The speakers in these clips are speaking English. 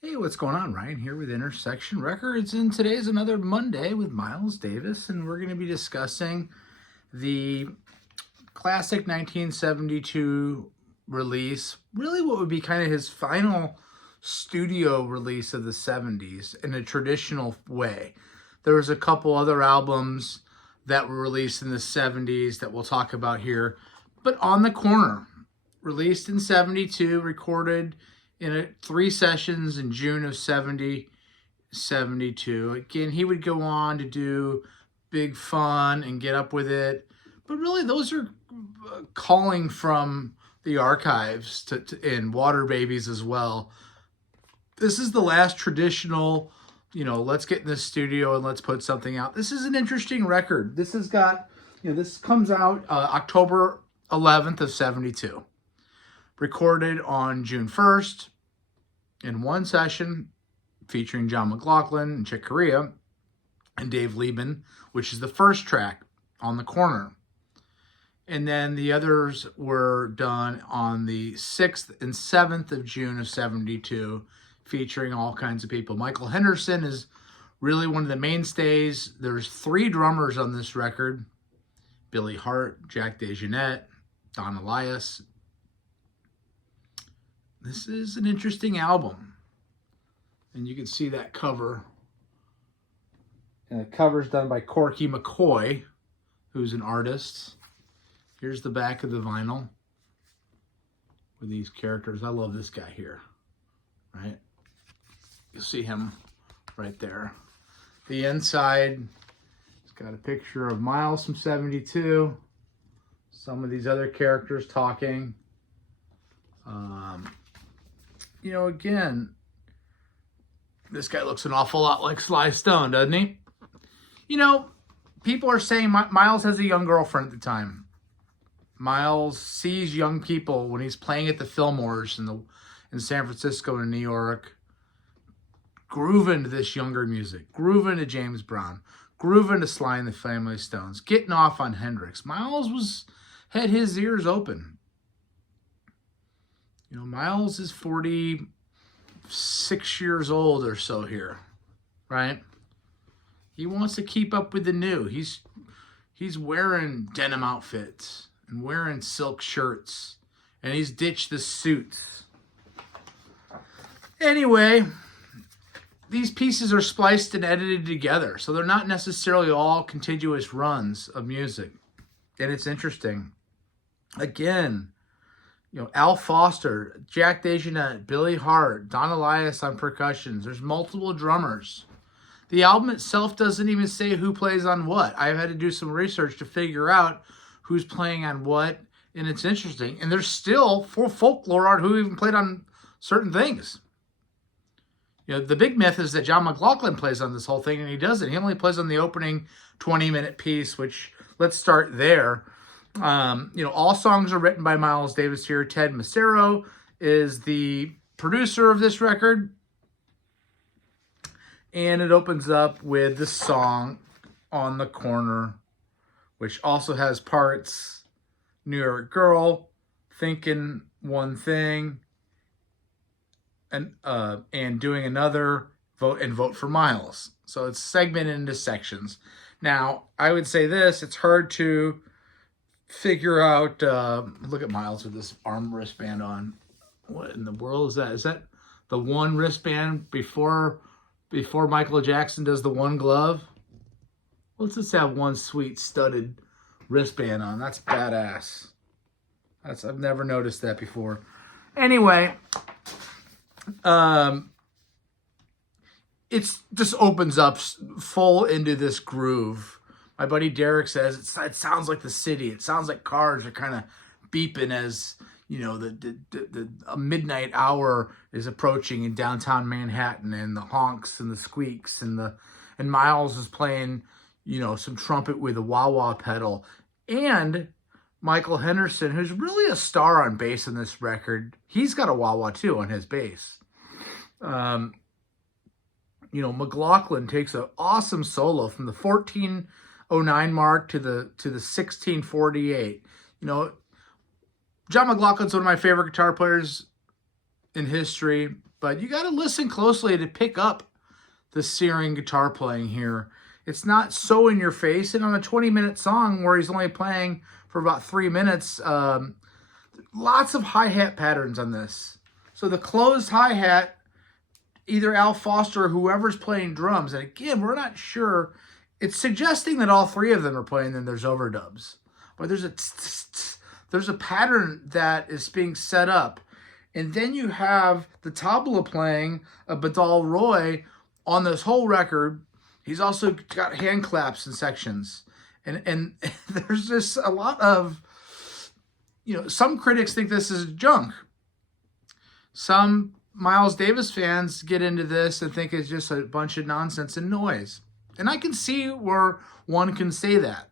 Hey, what's going on? Ryan here with Intersection Records, and today's another Monday with Miles Davis, and we're going to be discussing the classic 1972 release, really what would be kind of his final studio release of the 70s in a traditional way. There was a couple other albums that were released in the 70s that we'll talk about here, but On the Corner, released in 72, recorded in 3 sessions in June of 72. Again, he would go on to do Big Fun and Get Up With It, but really those are calling from the archives and Water Babies as well. This is the last traditional, let's get in the studio and let's put something out. This is an interesting record. This has got, this comes out October 11th of 72. Recorded on June 1st in one session featuring John McLaughlin and Chick Corea and Dave Liebman, which is the first track, On the Corner. And then the others were done on the 6th and 7th of June of 72, featuring all kinds of people. Michael Henderson is really one of the mainstays. There's 3 drummers on this record: Billy Hart, Jack DeJohnette, Don Elias. This is an interesting album. And you can see that cover. And the cover's done by Corky McCoy, who's an artist. Here's the back of the vinyl with these characters. I love this guy here, right? You'll see him right there. The inside, it's got a picture of Miles from 72. Some of these other characters talking. Again, this guy looks an awful lot like Sly Stone, doesn't he? People are saying Miles has a young girlfriend at the time. Miles sees young people when he's playing at the Fillmores in San Francisco and New York, grooving to this younger music, grooving to James Brown, grooving to Sly and the Family Stones, getting off on Hendrix. Miles had his ears open. Miles is 46 years old or so here, right? He wants to keep up with the new. He's wearing denim outfits and wearing silk shirts, and he's ditched the suits. Anyway, these pieces are spliced and edited together, so they're not necessarily all contiguous runs of music, and it's interesting. Again, Al Foster, Jack DeJohnette, Billy Hart, Don Elias on percussions. There's multiple drummers. The album itself doesn't even say who plays on what. I've had to do some research to figure out who's playing on what, and it's interesting. And there's still folklore on who even played on certain things. The big myth is that John McLaughlin plays on this whole thing, and he doesn't. He only plays on the opening 20-minute piece, which, let's start there. All songs are written by Miles Davis here. Ted Macero is the producer of this record. And it opens up with the song On the Corner, which also has parts New York Girl, Thinking One Thing, and Doing Another, Vote for Miles. So it's segmented into sections. Now, I would say this, it's hard to figure out, look at Miles with this arm wristband on. What in the world is that? Is that the one wristband before Michael Jackson does the one glove? Let's just have one sweet studded wristband on. That's badass. I've never noticed that before. Anyway, it's just opens up full into this groove. My buddy Derek says it sounds like the city. It sounds like cars are kind of beeping as the midnight hour is approaching in downtown Manhattan, and the honks and the squeaks and Miles is playing some trumpet with a wah-wah pedal, and Michael Henderson, who's really a star on bass in this record, he's got a wah-wah too on his bass. McLaughlin takes an awesome solo from the 14:09 mark to the 16:48. John McLaughlin's one of my favorite guitar players in history, but you got to listen closely to pick up the searing guitar playing here. It's not so in your face, and on a 20-minute song where he's only playing for about 3 minutes, lots of hi-hat patterns on this. So the closed hi-hat, either Al Foster or whoever's playing drums, and again, we're not sure. It's suggesting that all three of them are playing, then there's overdubs. But there's a pattern that is being set up. And then you have the tabla playing of Badal Roy on this whole record. He's also got hand claps in sections. And there's just a lot of, some critics think this is junk. Some Miles Davis fans get into this and think it's just a bunch of nonsense and noise. And I can see where one can say that,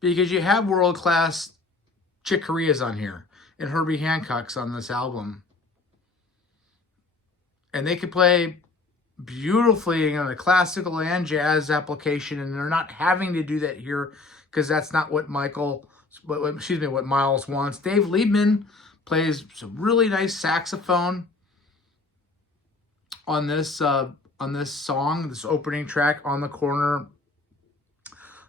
because you have world-class Chick Corea's on here and Herbie Hancock's on this album. And they could play beautifully in a classical and jazz application, and they're not having to do that here because that's not what Miles wants. Dave Liebman plays some really nice saxophone on this song, this opening track, On the Corner.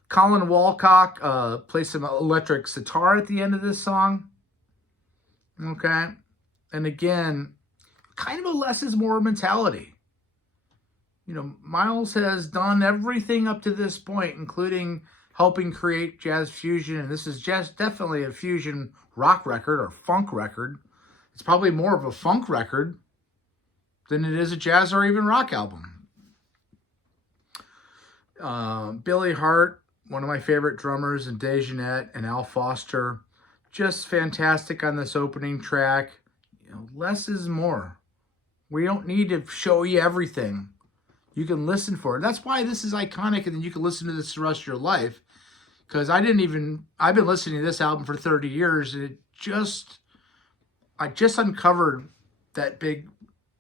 Colin Walcock plays some electric sitar at the end of this song. Okay. And again, kind of a less is more mentality. Miles has done everything up to this point, including helping create jazz fusion. And this is just definitely a fusion rock record or funk record. It's probably more of a funk record than it is a jazz or even rock album. Billy Hart, one of my favorite drummers, and DeJohnette and Al Foster, just fantastic on this opening track. Less is more. We don't need to show you everything. You can listen for it. That's why this is iconic, and then you can listen to this the rest of your life. Because I've been listening to this album for 30 years, and I just uncovered that big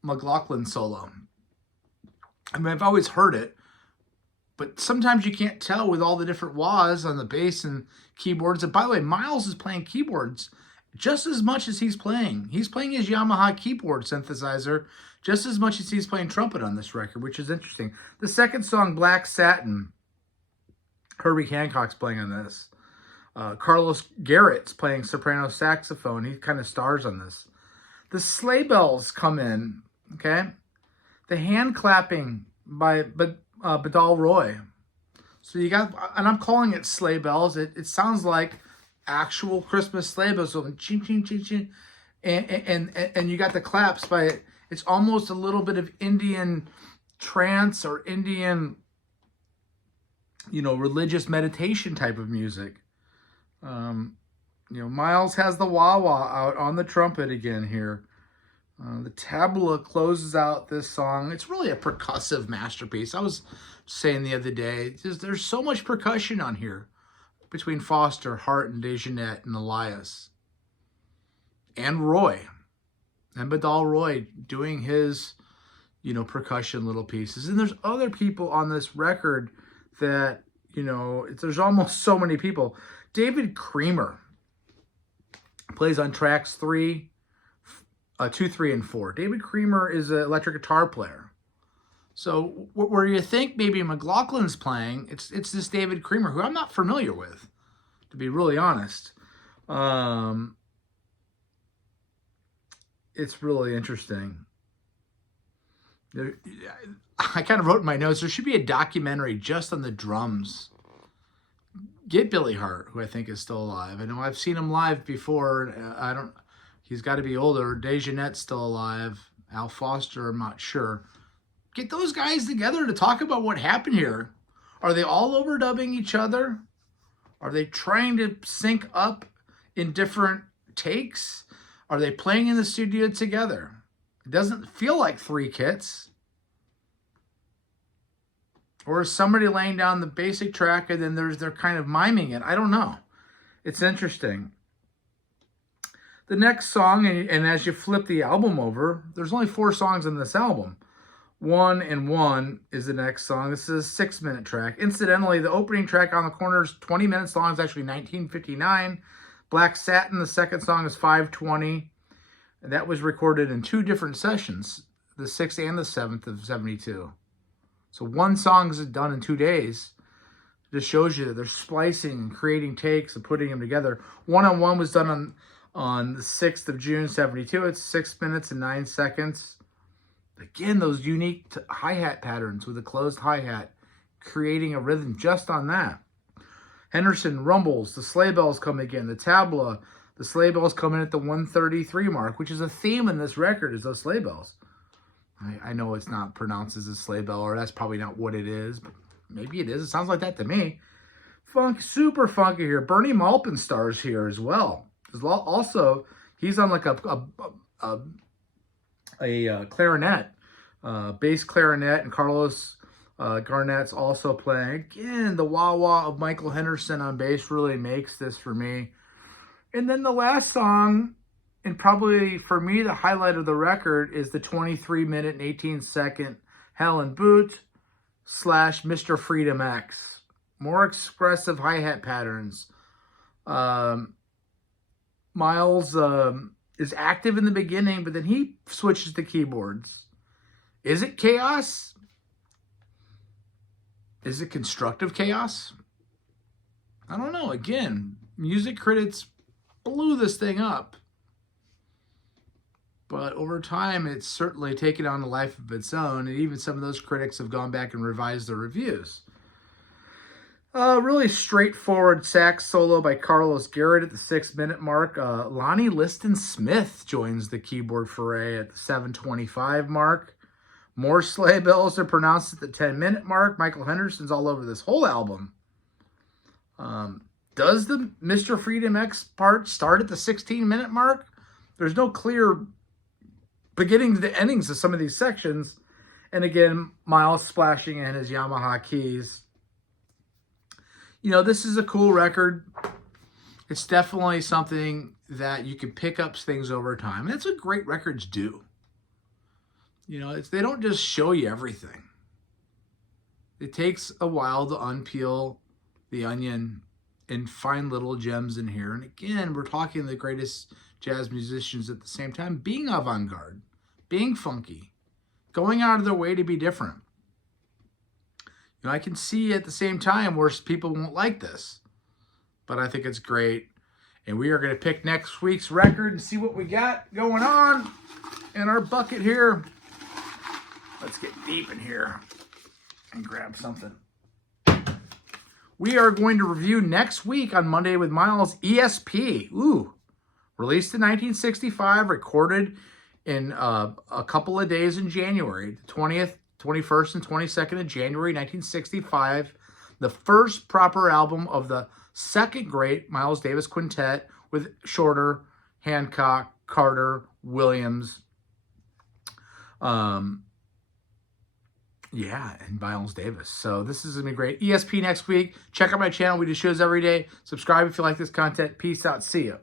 McLaughlin solo. I mean, I've always heard it, but sometimes you can't tell with all the different wahs on the bass and keyboards. And by the way, Miles is playing keyboards just as much as he's playing. He's playing his Yamaha keyboard synthesizer just as much as he's playing trumpet on this record, which is interesting. The second song, Black Satin, Herbie Hancock's playing on this. Carlos Garrett's playing soprano saxophone. He kind of stars on this. The sleigh bells come in, okay? The hand clapping by Badal Roy. So you got, and I'm calling it sleigh bells. It sounds like actual Christmas sleigh bells. So ching, ching, ching, ching. And you got the claps by it. It's almost a little bit of Indian trance or Indian, religious meditation type of music. Miles has the wah-wah out on the trumpet again here. The tabla closes out this song. It's really a percussive masterpiece. I was saying the other day, there's so much percussion on here between Foster, Hart, and DeJohnette and Elias. And Roy. And Badal Roy doing his, percussion little pieces. And there's other people on this record that, there's almost so many people. David Creamer plays on tracks 2, 3, and 4. David Creamer is an electric guitar player. So where you think maybe McLaughlin's playing, it's this David Creamer, who I'm not familiar with, to be really honest. It's really interesting. I kind of wrote in my notes, there should be a documentary just on the drums. Get Billy Hart, who I think is still alive. I know I've seen him live before. He's got to be older. DeJohnette's still alive. Al Foster, I'm not sure. Get those guys together to talk about what happened here. Are they all overdubbing each other? Are they trying to sync up in different takes? Are they playing in the studio together? It doesn't feel like 3 kits. Or is somebody laying down the basic track and then they're kind of miming it? I don't know. It's interesting. The next song, and as you flip the album over, there's only 4 songs in this album. 1 and 1 is the next song. This is a 6-minute track. Incidentally, the opening track On the Corner is 20 minutes long. It's actually 19:59. Black Satin, the second song, is 5:20. And that was recorded in 2 different sessions, the 6th and the 7th of 72. So one song is done in 2 days. It just shows you that they're splicing and creating takes and putting them together. One-on-One was done on the 6th of June, 72. It's 6 minutes and 9 seconds. Again, those unique hi-hat patterns with a closed hi-hat, creating a rhythm just on that. Henderson rumbles, the sleigh bells come again, the tabla, the sleigh bells come in at the 133 mark, which is a theme in this record, is those sleigh bells. I know it's not pronounced as a sleigh bell, or that's probably not what it is, but maybe it is. It sounds like that to me. Funk, super funky here. Bernie Maupin stars here as well. Also, he's on like a clarinet, bass clarinet, and Carlos Garnett's also playing. Again, the wah-wah of Michael Henderson on bass really makes this for me. And then the last song, and probably for me the highlight of the record, is the 23-minute and 18-second Helen Boot / Mr. Freedom X. More expressive hi-hat patterns. Miles is active in the beginning, but then he switches to keyboards. Is it chaos? Is it constructive chaos? I don't know. Again, music critics blew this thing up. But over time, it's certainly taken on a life of its own, and even some of those critics have gone back and revised their reviews. Really straightforward sax solo by Carlos Garrett at the 6-minute mark. Lonnie Liston Smith joins the keyboard foray at the 7:25 mark. More sleigh bells are pronounced at the 10-minute mark. Michael Henderson's all over this whole album. Does the Mr. Freedom X part start at the 16-minute mark? There's no clear beginning to the endings of some of these sections. And again, Miles splashing in his Yamaha keys. You know, this is a cool record. It's definitely something that you can pick up things over time. And that's what great records do. You know, they don't just show you everything. It takes a while to unpeel the onion and find little gems in here. And again, we're talking the greatest jazz musicians at the same time, being avant-garde, being funky, going out of their way to be different. You know, I can see at the same time where people won't like this, but I think it's great. And we are going to pick next week's record and see what we got going on in our bucket here. Let's get deep in here and grab something. We are going to review next week on Monday with Miles, ESP. Ooh, released in 1965, recorded in a couple of days in January, the 20th, 21st, and 22nd of January, 1965. The first proper album of the second great Miles Davis Quintet with Shorter, Hancock, Carter, Williams. Yeah, and Miles Davis. So this is going to be great. ESP next week. Check out my channel. We do shows every day. Subscribe if you like this content. Peace out. See ya.